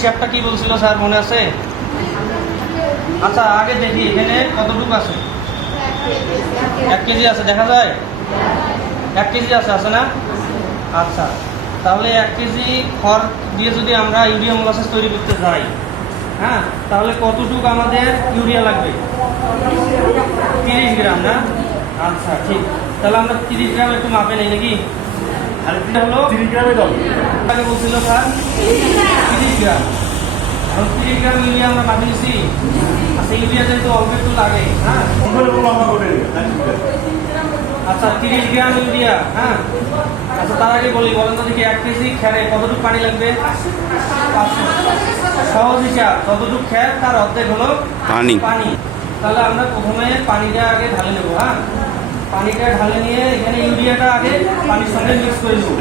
হিসাবটা কি বলছিল স্যার, মনে আছে? আচ্ছা আগে দেখি এখানে কতটুকু আছে। 1 কেজি আছে, দেখা যায় 1 কেজি আছে না? আচ্ছা, তাহলে 1 কেজি খড় দিয়ে যদি আমরা ইউরিয়া মোলাসেস তৈরি করতে যাই, হ্যাঁ, তাহলে কতটুকু আমাদের ইউরিয়া লাগবে? 30 গ্রাম না? আচ্ছা ঠিক, তাহলে আমরা 30 গ্রাম একটু মাপে নেই নাকি? আরেকটা হলো 30 গ্রামে দাও। আগে বলছিল স্যার 30 গ্রাম, এখন 30 গ্রাম ইউরিয়া আমরা মাপে নিছি। আচ্ছা ইউরিয়া যেহেতু অল্প একটু লাগে, হ্যাঁ, আচ্ছা 30 গ্রাম ইউরিয়া, হ্যাঁ। আচ্ছা তার আগে বলেন তো দেখি 1 কেজি খ্যারে কতটুকু পানি লাগবে? 500। সহজ হিসাব, যতটুকু খ্যার তার অর্ধেক হলো পানি। তাহলে আমরা প্রথমে পানিটা আগে ঢালে নেবো, হ্যাঁ। পানিটা ঢালে নিয়ে এখানে ইউরিয়াটা আগে পানির সঙ্গে মিক্স করে দেবো।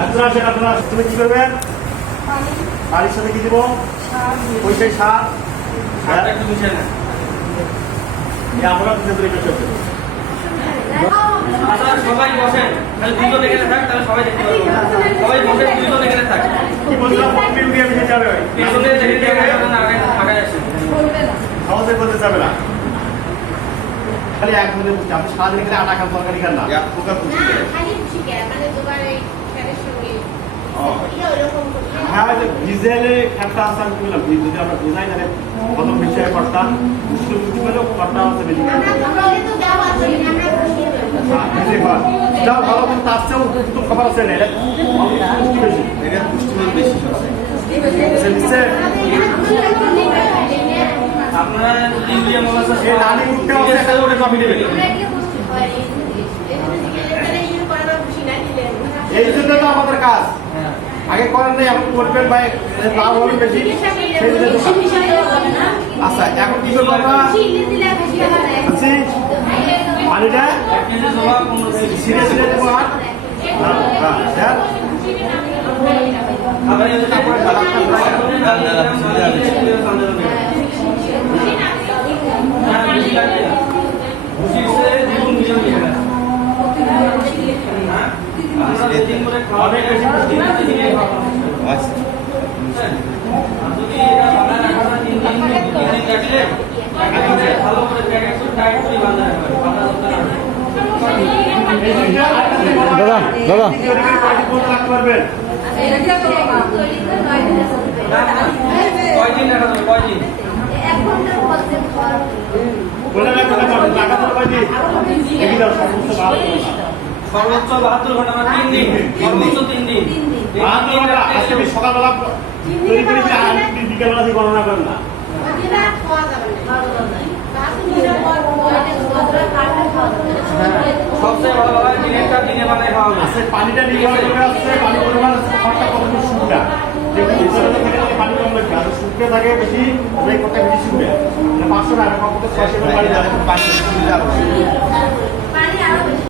তুমি কি করবে? পানির সাথে কি দেবো? ওইটাই সার একটু মিশে না। আমরা আচ্ছা সবাই বসেন, তাহলে দুজন এখানে থাক, তাহলে সবাই দেখতে পাবো। সবাই বসে দুজন এখানে থাক। কি বলছিলাম? ইউরিয়া মিশে যাবে, পেছনে দেখে আগে আসে। সহজে বলতে যাবে না। খালি এক মিনিট বুঝতে, আপনি সারাদিন এখানে আটা খান, তরকারি খান না। হ্যাঁ, ভিজেলে একটা আসান করলাম, যদি আমরা বোঝাই না প্রথম বিষয়ে করতাম মুসলিম বুঝতে পেলেও করতাম হচ্ছে বেশি যাও ভালো, কিন্তু তার চেয়েও উত্তম খাবার আছে না, এটা পুষ্টি বেশি, এটা পুষ্টিমান বেশি আপনারা ইউরিয়া মোলাসেস এই নানি উঠতে হবে, ওটা কপি দেবে। এই জন্য তো আমাদের কাজ আগে করেন নাই, এখন করবেন ভাই, লাভ হবে বেশি। আচ্ছা এখন কি করবো আমরা? পানিটা ছিঁড়ে ছিঁড়ে দেবো। আর অনেক বেশি ভালো করে প্যাকেট করে টাইট করে বাঁধা দাদা রাখতে পারবেন? কয়দিন রাখা যাবে? কয়দিন? সর্বোচ্চ 72 ঘন্টা বা 3 দিন, সর্বোচ্চ 3 দিন। সকালবেলা তৈরি করে বিকেলবেলা দিয়ে গণনা করেন না। সবচেয়ে ভালো হয় দিনেরটা দিনে বানায় খাওয়া হবে। পানিটা নির্ভর করে আসছে, পানি পরিমাণ খরচা কত সুবিধা, পানি কম লাগবে, আর শুকিয়ে থাকে বেশি, ওই কথা বেশি শুকবে 500 টাকা কম 600 টাকা পানি